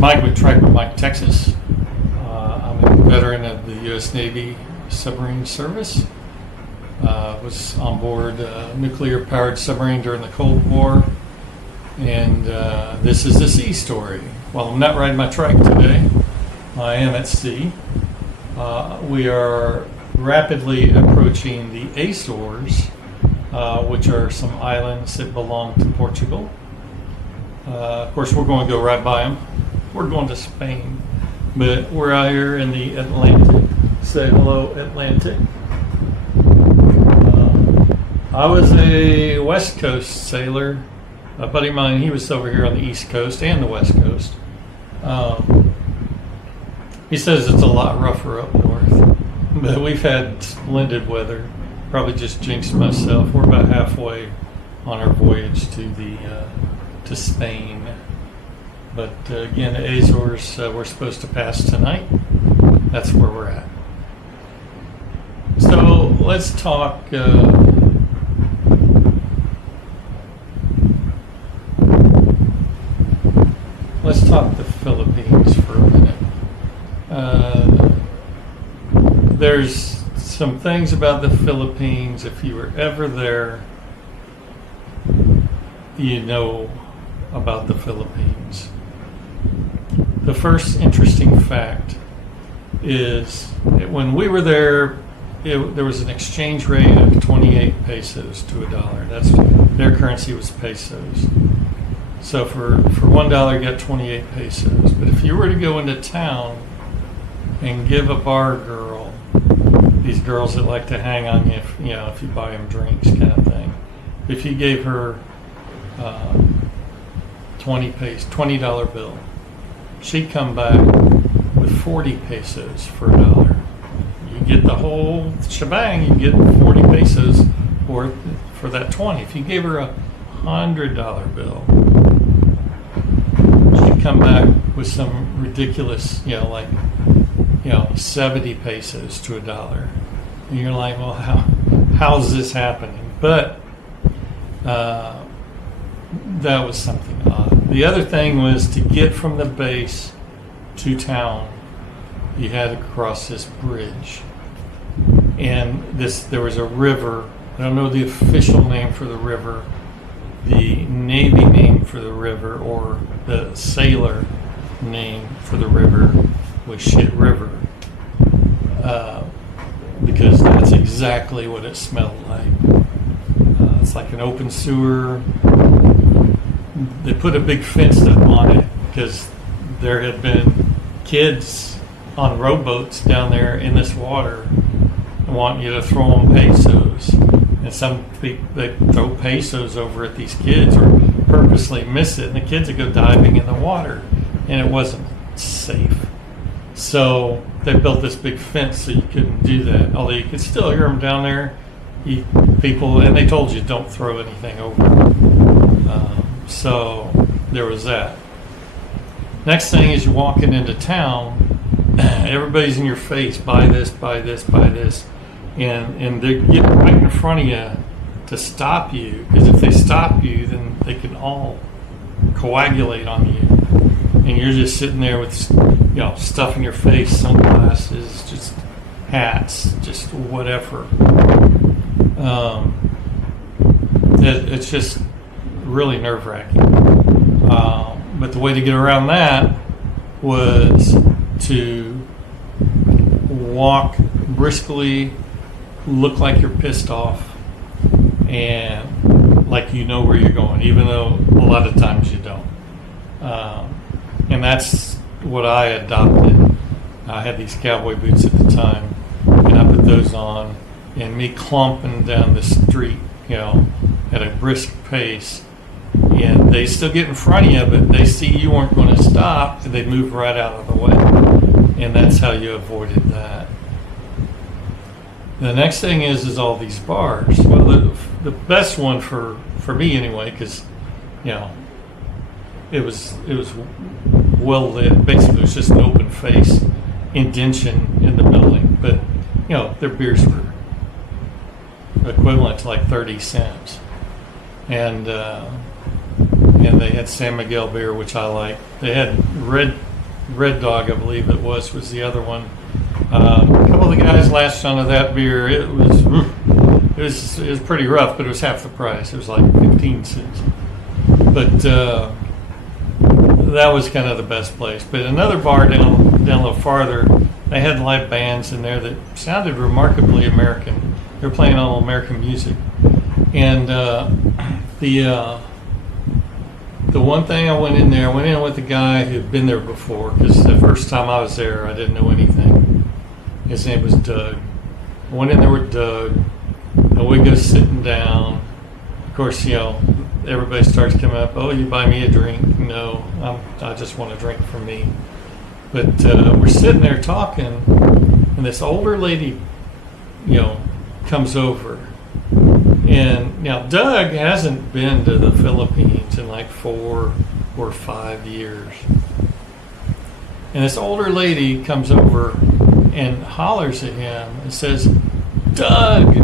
Mike with Trike with Mike, Texas. I'm a veteran of the U.S. Navy submarine service. Was on board a nuclear-powered submarine during the Cold War, and this is a sea story. While I'm not riding my Trike today, I am at sea. We are rapidly approaching the Azores, which are some islands that belong to Portugal. Of course, we're going to go right by them. We're going to Spain, but we're out here in the Atlantic. Say hello, Atlantic. I was a West Coast sailor. A buddy of mine, he was over here on the East Coast and the West Coast. He says it's a lot rougher up north, but we've had splendid weather. Probably just jinxed myself. We're about halfway on our voyage to Spain. But again, the Azores, we're supposed to pass tonight. That's where we're at. So let's talk. Let's talk the Philippines for a minute. There's some things about the Philippines. If you were ever there, you know about the Philippines. The first interesting fact is that when we were there, there was an exchange rate of 28 pesos to $1. That's their currency was pesos. So for $1 you got 28 pesos. But if you were to go into town and give a bar girl, these girls that like to hang on you, if you buy them drinks, kind of thing. If you gave her $20 bill, she'd come back with 40 pesos for $1. You get the whole shebang. You get 40 pesos for that 20. If you gave her a $100 bill, she'd come back with some ridiculous, 70 pesos to $1. And you're like, well, how's this happening? But that was something odd. The other thing was to get from the base to town, you had to cross this bridge. And there was a river. I don't know the official name for the river, the Navy name for the river, or the sailor name for the river was Shit River. Because that's exactly what it smelled like. It's like an open sewer. They put a big fence up on it because there had been kids on rowboats down there in this water wanting you to throw them pesos. And some people, they throw pesos over at these kids or purposely miss it, and the kids would go diving in the water, and it wasn't safe. So they built this big fence so you couldn't do that. Although you could still hear them down there, people, and they told you don't throw anything over. So there was that. Next thing is you're walking into town, everybody's in your face, buy this, buy this, buy this. And they're getting right in front of you to stop you, because if they stop you, then they can all coagulate on you. And you're just sitting there with, stuff in your face, sunglasses, just hats, just whatever. It's just really nerve-wracking. But the way to get around that was to walk briskly, look like you're pissed off, and like you know where you're going, even though a lot of times you don't. And that's what I adopted. I had these cowboy boots at the time, and I put those on, and me clumping down the street, at a brisk pace, and they still get in front of you, but they see you weren't going to stop, and they move right out of the way. And that's how you avoided that. The next thing is all these bars. Well, the best one for me anyway, because it was well lit. Basically, it was just an open face indention in the building. But their beers were equivalent to like 30 cents, and they had San Miguel beer, which I like. They had red Red Dog, I believe it was the other one. A couple of the guys latched onto that beer. It was pretty rough, but it was half the price. It was like 15 cents. But that was kind of the best place. But another bar down a little farther, they had live bands in there that sounded remarkably American. They were playing all American music. And the one thing I went in with a guy who'd been there before, because the first time I was there, I didn't know anything. His name was Doug. I went in there with Doug, and we go sitting down. Of course, everybody starts coming up, oh, you buy me a drink? No, I just want a drink for me. But we're sitting there talking, and this older lady, comes over. And now Doug hasn't been to the Philippines in like 4 or 5 years. And this older lady comes over and hollers at him and says, Doug,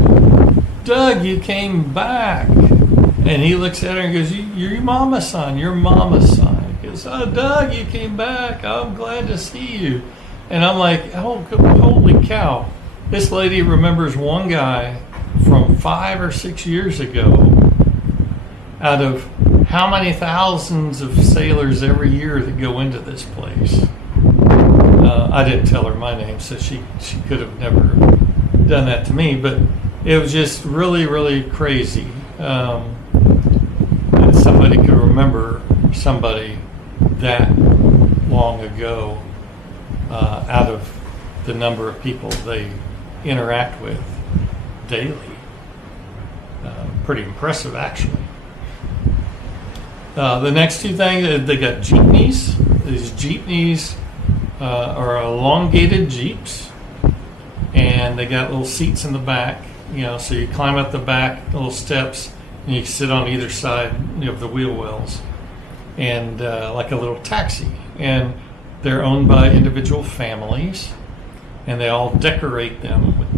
you came back. And he looks at her and goes, you're your mama's son, He goes, oh, Doug, you came back. I'm glad to see you. And I'm like, oh, holy cow. This lady remembers one guy from 5 or 6 years ago out of how many thousands of sailors every year that go into this place. I didn't tell her my name, so she could have never done that to me, but it was just really, really crazy that somebody could remember somebody that long ago out of the number of people they interact with daily. Pretty impressive, actually. The next two things, they got jeepneys. These jeepneys are elongated jeeps, and they got little seats in the back. So you climb up the back little steps, and you sit on either side of the wheel wells, and like a little taxi. And they're owned by individual families, and they all decorate them with,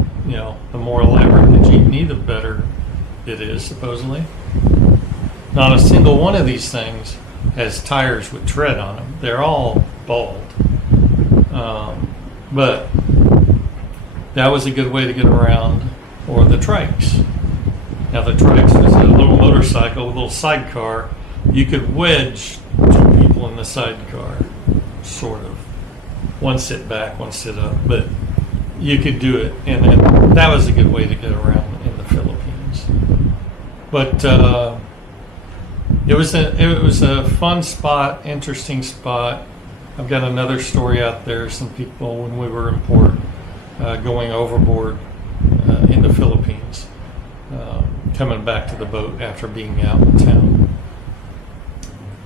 the more elaborate the jeepney, the better it is, supposedly. Not a single one of these things has tires with tread on them. They're all bald. But that was a good way to get around. Or the Trikes. Now the Trikes was a little motorcycle with a little sidecar. You could wedge 2 people in the sidecar, sort of. One sit back, one sit up, but you could do it, and then that was a good way to get around in the Philippines. But it was a fun spot, interesting spot. I've got another story out there. Some people, when we were in port, going overboard in the Philippines, coming back to the boat after being out in town.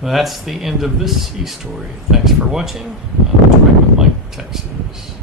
That's the end of this sea story. Thanks for watching. Trike with Mike, Texas.